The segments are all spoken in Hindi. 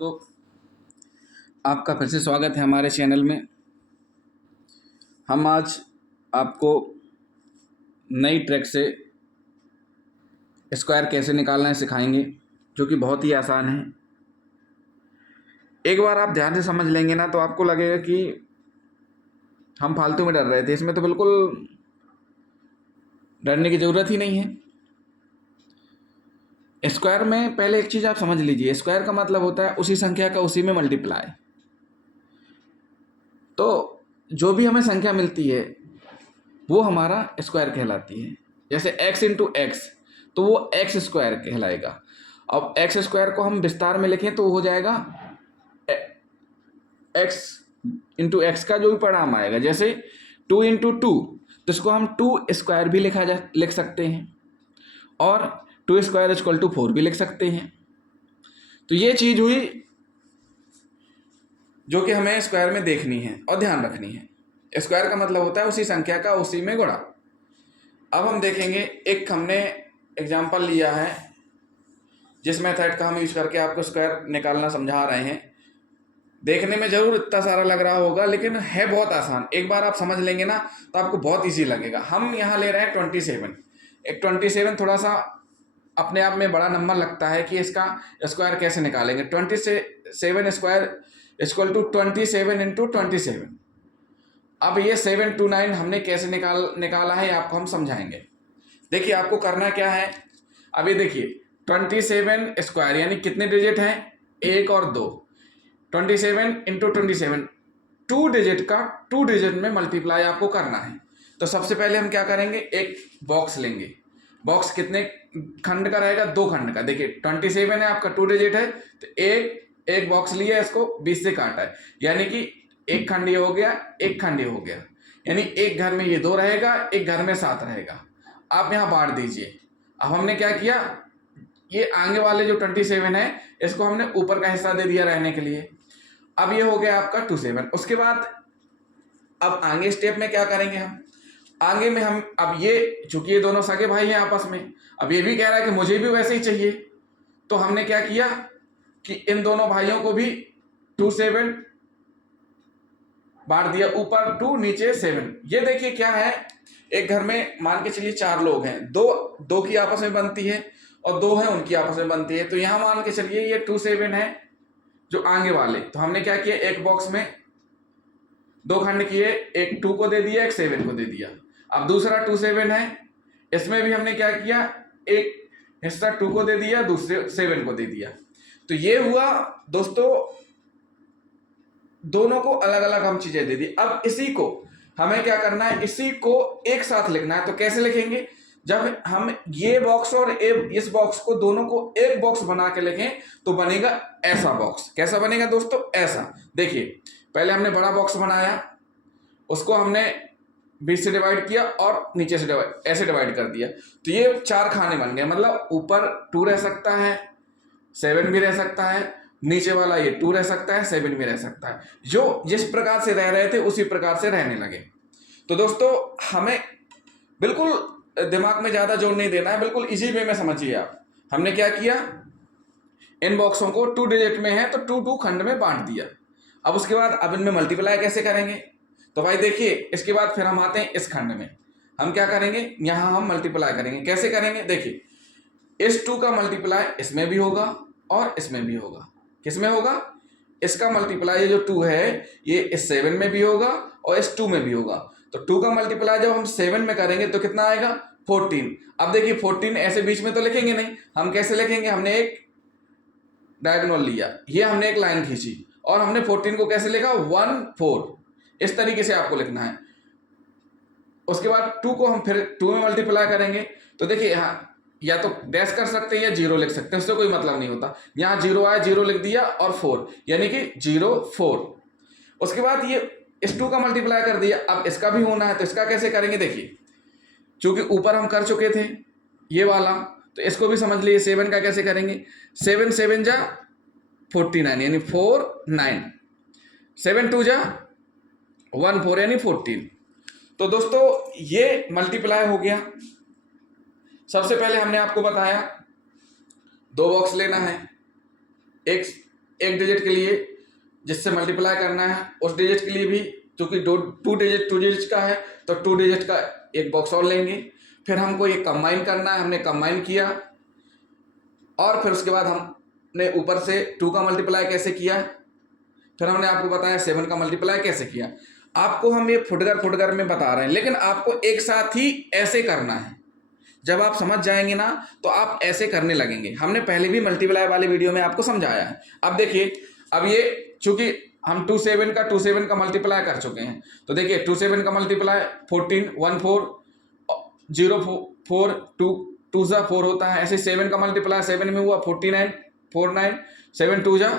तो आपका फिर से स्वागत है हमारे चैनल में। हम आज आपको नई ट्रिक से स्क्वायर कैसे निकालना है सिखाएंगे, जो कि बहुत ही आसान है। एक बार आप ध्यान से समझ लेंगे ना तो आपको लगेगा कि हम फालतू में डर रहे थे। इसमें तो बिल्कुल डरने की ज़रूरत ही नहीं है। स्क्वायर में पहले एक चीज़ आप समझ लीजिए, स्क्वायर का मतलब होता है उसी संख्या का उसी में मल्टीप्लाई। तो जो भी हमें संख्या मिलती है वो हमारा स्क्वायर कहलाती है। जैसे x इंटू एक्स तो वो एक्स स्क्वायर कहलाएगा। अब एक्स स्क्वायर को हम विस्तार में लिखें तो हो जाएगा x इंटू एक्स का जो भी परिणाम आएगा। जैसे 2 इंटू टू तो इसको हम 2 स्क्वायर भी लिख सकते हैं, और 2 स्क्वायर इक्वल टू 4 भी लिख सकते हैं। तो ये चीज़ हुई जो कि हमें स्क्वायर में देखनी है और ध्यान रखनी है। स्क्वायर का मतलब होता है उसी संख्या का उसी में गुणा। अब हम देखेंगे, एक हमने एग्जाम्पल लिया है जिस मेथड का हम यूज करके आपको स्क्वायर निकालना समझा रहे हैं। देखने में जरूर इतना सारा लग रहा होगा, लेकिन है बहुत आसान। एक बार आप समझ लेंगे ना तो आपको बहुत इजी लगेगा। हम यहाँ ले रहे हैं 27। एक 27 थोड़ा सा अपने आप में बड़ा नंबर लगता है कि इसका स्क्वायर कैसे निकालेंगे। 27 स्क्वायर इक्वल टू 27 इंटू 27। अब ये 729 हमने कैसे निकाला है आपको हम समझाएंगे। देखिए आपको करना क्या है। अब ये देखिए 27 स्क्वायर यानी कितने डिजिट हैं, 1 और 2। 27 इंटू 27 2 डिजिट का 2 डिजिट में मल्टीप्लाई आपको करना है। तो सबसे पहले हम क्या करेंगे, एक बॉक्स लेंगे। बॉक्स कितने खंड का रहेगा, 2 खंड का। देखिए 27 है आपका 2 डिजिट है, तो एक बॉक्स लिया, इसको 20 से काटा है, यानी कि एक खंड ये हो गया, एक खंड ये हो गया। यानी एक घर में ये 2 रहेगा, एक घर में 7 रहेगा। आप यहाँ बांट दीजिए। अब हमने क्या किया, ये आगे वाले जो 27 है इसको हमने ऊपर का हिस्सा दे दिया रहने के लिए। अब ये हो गया आपका 27। उसके बाद अब आगे स्टेप में क्या करेंगे, हम आगे में हम अब ये चूंकि ये दोनों सगे भाई हैं आपस में, अब ये भी कह रहा है कि मुझे भी वैसे ही चाहिए। तो हमने क्या किया कि इन दोनों भाइयों को भी 27 बांट दिया, ऊपर 2 नीचे 7। ये देखिए क्या है, एक घर में मान के चलिए 4 लोग हैं, दो की आपस में बनती है और 2 है उनकी आपस में बनती है। तो यहां मान के चलिए ये 27 है जो आगे वाले। तो हमने क्या किया, एक बॉक्स में 2 खंड किए, एक 2 को दे दिया, एक 7 को दे दिया। अब दूसरा 27 है, इसमें भी हमने क्या किया, एक हिस्सा 2 को दे दिया, दूसरे 7 को दे दिया। तो ये हुआ दोस्तों, दोनों को अलग अलग हम चीजें दे दी। अब इसी को हमें क्या करना है, इसी को एक साथ लिखना है। तो कैसे लिखेंगे, जब हम ये बॉक्स और इस बॉक्स को दोनों को एक बॉक्स बना के लिखें तो बनेगा ऐसा बॉक्स। कैसा बनेगा दोस्तों, ऐसा। देखिए पहले हमने बड़ा बॉक्स बनाया, उसको हमने 20 से डिवाइड किया और नीचे से ऐसे डिवाइड कर दिया। तो ये 4 खाने बन गए। मतलब ऊपर 2 रह सकता है, 7 भी रह सकता है, नीचे वाला ये 2 रह सकता है, 7 भी रह सकता है। जो जिस प्रकार से रह रहे थे उसी प्रकार से रहने लगे। तो दोस्तों हमें बिल्कुल दिमाग में ज्यादा जोर नहीं देना है, बिल्कुल इजी वे में समझिए आप। हमने क्या किया, इन बॉक्सों को 2 डिजिट में है तो 2 खंड में बांट दिया। अब उसके बाद अब इनमें मल्टीप्लाई कैसे करेंगे, तो भाई देखिए इसके बाद फिर हम आते हैं इस खंड में। हम क्या करेंगे, यहां हम मल्टीप्लाई करेंगे। कैसे करेंगे, देखिए इस 2 का मल्टीप्लाई इसमें भी होगा और इसमें भी होगा। किसमें होगा, इसका मल्टीप्लाई जो 2 है ये इस 7 में भी होगा और इस 2 में भी होगा। तो 2 का मल्टीप्लाई जब हम 7 में करेंगे तो कितना आएगा, 14। अब देखिए 14 ऐसे बीच में तो लिखेंगे नहीं, हम कैसे लिखेंगे, हमने एक डायगोनल लिया, ये हमने एक लाइन खींची और हमने 14 को कैसे लिखा, 1 4। इस तरीके से आपको लिखना है। उसके बाद 2 को हम फिर 2 में मल्टीप्लाई करेंगे। तो देखिए यहाँ या तो डैश कर सकते हैं या 0 लिख सकते हैं, उससे कोई मतलब नहीं होता। यहाँ 0 आया, 0 लिख दिया और 4 यानी कि 0 4। उसके बाद ये इस 2 का मल्टीप्लाई कर दिया। अब इसका भी होना है, तो इसका कैसे करेंगे, देखिए चूंकि ऊपर हम कर चुके थे ये वाला, तो इसको भी समझ लीजिए। 7 का कैसे करेंगे, 7 7 जा 49 यानी 4 9, 7 2 जा 1 4 यानी 14। तो दोस्तों ये मल्टीप्लाई हो गया। सबसे पहले हमने आपको बताया 2 बॉक्स लेना है, एक एक डिजिट के लिए जिससे मल्टीप्लाई करना है, उस डिजिट के लिए भी, क्योंकि टू डिजिट का है तो 2 डिजिट का एक बॉक्स और लेंगे। फिर हमको ये कंबाइन करना है, हमने कंबाइन किया और फिर उसके बाद हमने ऊपर से 2 का मल्टीप्लाई कैसे किया, फिर हमने आपको बताया 7 का मल्टीप्लाई कैसे किया। आपको हम ये फुटकर में बता रहे हैं, लेकिन आपको एक साथ ही ऐसे करना है। जब आप समझ जाएंगे ना तो आप ऐसे करने लगेंगे। हमने पहले भी मल्टीप्लाई वाले वीडियो में आपको समझाया है। अब देखिए, अब ये चूंकि हम 27 का मल्टीप्लाई कर चुके हैं, तो देखिए 27 का मल्टीप्लाई 14 1 4 0 4 2 जा 4 होता है। ऐसे 7 का मल्टीप्लाई 7 में हुआ 49 4 9 7 2 जा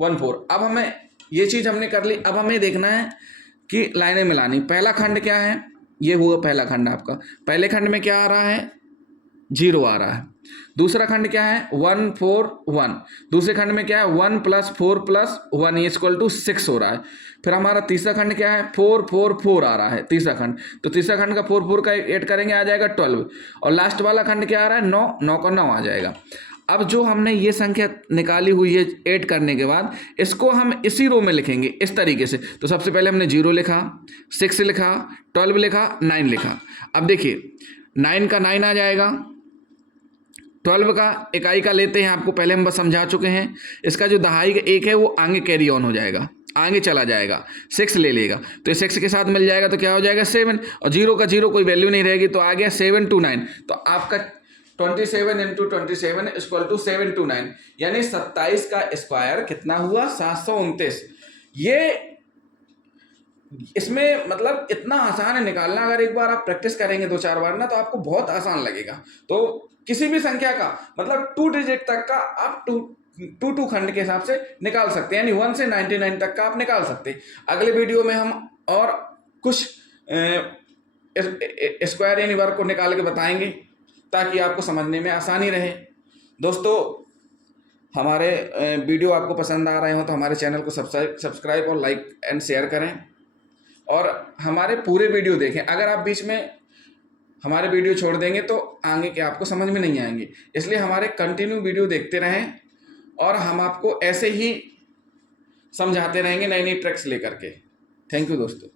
1 4। अब हमें ये चीज हमने कर ली। अब हमें देखना है कि लाइनें मिलानी। पहला खंड क्या है, ये हुआ पहला खंड आपका। पहले खंड में क्या आ रहा है, 0 आ रहा है। दूसरा खंड क्या है, 1 4 1। दूसरे खंड में क्या है, 1 + 4 + 1 = 6 हो रहा है। फिर हमारा तीसरा खंड क्या है, 4 4 4 आ रहा है तीसरा खंड। तो तीसरा खंड का 4 4 का ऐड करेंगे, आ जाएगा 12। और लास्ट वाला खंड क्या आ रहा है, 9 9 का 9 आ जाएगा। अब जो हमने ये संख्या निकाली हुई है ऐड करने के बाद, इसको हम इसी रो में लिखेंगे इस तरीके से। तो सबसे पहले हमने 0 लिखा, 6 लिखा, 12 लिखा, 9 लिखा। अब देखिए 9 का 9 आ जाएगा, 12 का इकाई का लेते हैं, आपको पहले हम बस समझा चुके हैं। इसका जो दहाई का 1 है वो आगे कैरी ऑन हो जाएगा, आगे चला जाएगा, 6 ले लेगा, तो 6 के साथ मिल जाएगा तो क्या हो जाएगा 7। और 0 का 0 कोई वैल्यू नहीं रहेगी, तो आ गया 7 2 9। तो आपका 27 × 27 = 7 2 9, यानी 27 का स्क्वायर कितना हुआ, 729। ये इसमें मतलब इतना आसान है निकालना। अगर एक बार आप प्रैक्टिस करेंगे 2-4 बार ना, तो आपको बहुत आसान लगेगा। तो किसी भी संख्या का मतलब 2 डिजिट तक का आप टू खंड के हिसाब से निकाल सकते हैं, यानी 1 से 99 तक का आप निकाल सकते हैं। अगले वीडियो में हम और कुछ स्क्वायर यानी वर्ग को निकाल के बताएंगे, ताकि आपको समझने में आसानी रहे। दोस्तों, हमारे वीडियो आपको पसंद आ रहे हो तो हमारे चैनल को सब्सक्राइब और लाइक एंड शेयर करें, और हमारे पूरे वीडियो देखें। अगर आप बीच में हमारे वीडियो छोड़ देंगे तो आगे के आपको समझ में नहीं आएंगे। इसलिए हमारे कंटिन्यू वीडियो देखते रहें, और हम आपको ऐसे ही समझाते रहेंगे नई नई ट्रिक्स लेकर के। थैंक यू दोस्तों।